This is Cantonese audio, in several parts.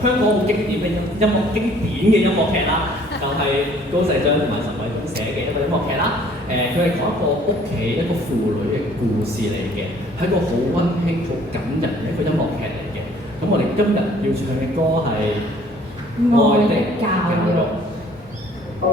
香港好經典嘅音樂劇啦，就係高世章同埋陳偉東寫嘅一個音樂劇啦。佢係講一個屋企一個父女嘅故事嚟嘅，係一個好溫馨、好感人嘅一個音樂劇嚟嘅。咁我哋今日要唱嘅歌係《愛的教育》。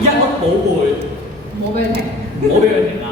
一粒寶貝，冇俾佢停，唔好俾佢停啊！